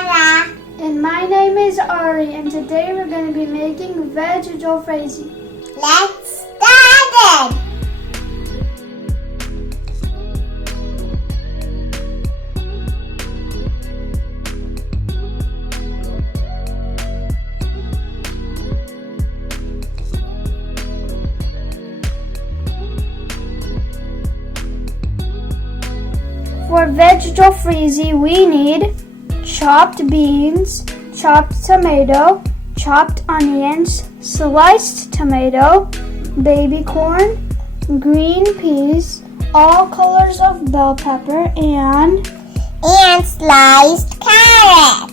Sarah. And my name is Ari, and today we're going to be making Veg Jalfrezi. Let's start it. For Veg Jalfrezi, we need chopped beans, chopped tomato, chopped onions, sliced tomato, baby corn, green peas, all colors of bell pepper, and sliced carrots.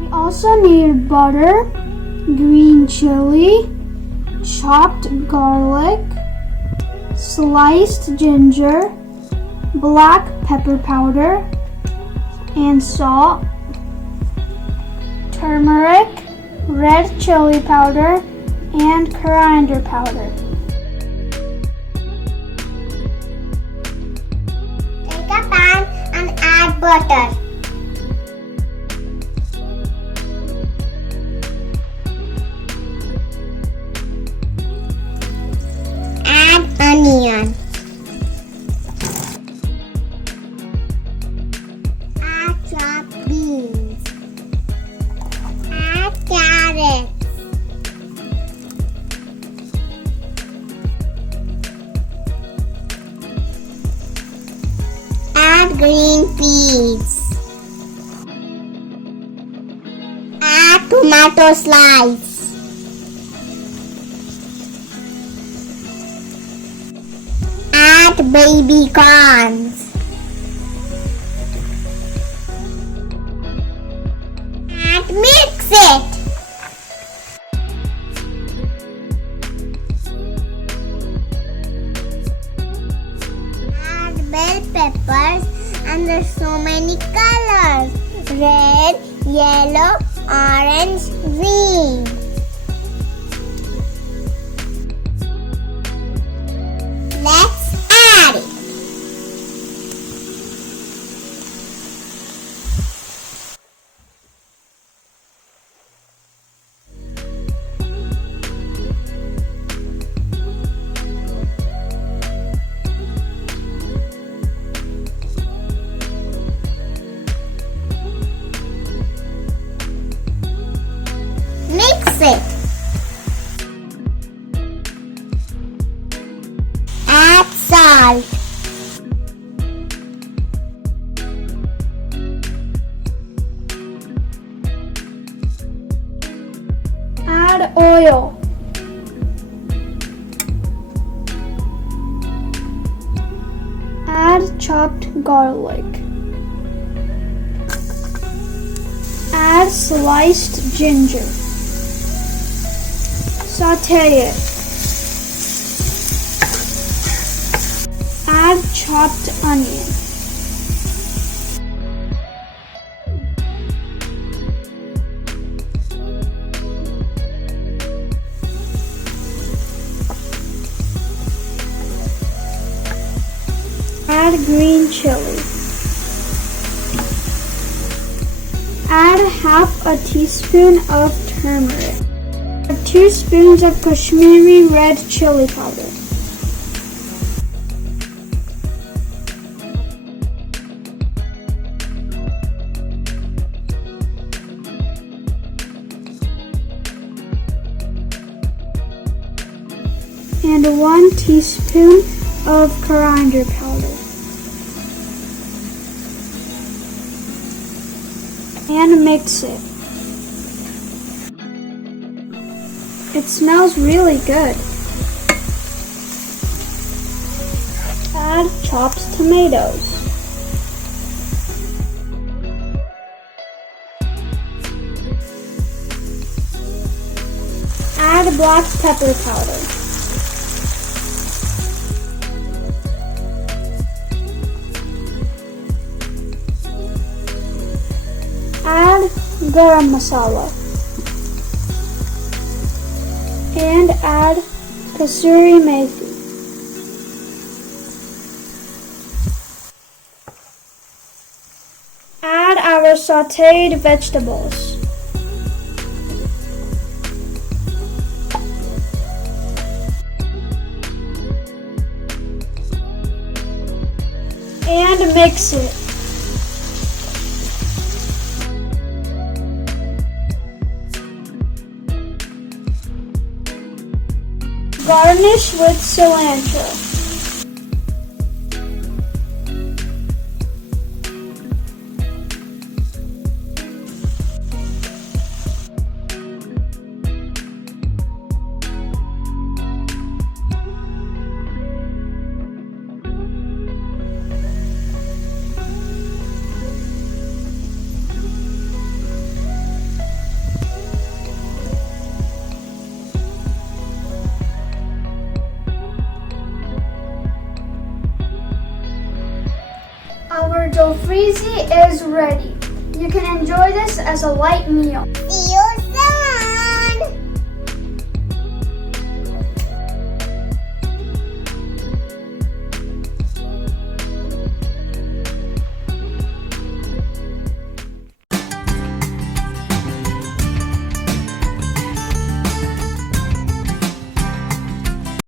We also need butter, green chili, chopped garlic, sliced ginger, black pepper powder, and salt, turmeric, red chili powder, and coriander powder. Take a pan and add butter. Add onion. Add chopped beans. Add carrots. Add green peas. Add tomato slice. Add baby corns. And mix it. Add bell peppers, and there's so many colors: red, yellow, orange, green. Let's add it. Mix it. Add salt. Add oil. Add chopped garlic. Add sliced ginger. Saute it. Add chopped onion. Add green chili. Add half a teaspoon of turmeric. Add 2 spoons of Kashmiri red chili powder. And 1 teaspoon of coriander powder. And mix it. It smells really good. Add chopped tomatoes. Add black pepper powder. Add garam masala. And add kasuri methi. our sautéed vegetables. And mix it. Garnish with cilantro. Our Jalfrezi is ready. You can enjoy this as a light meal. See you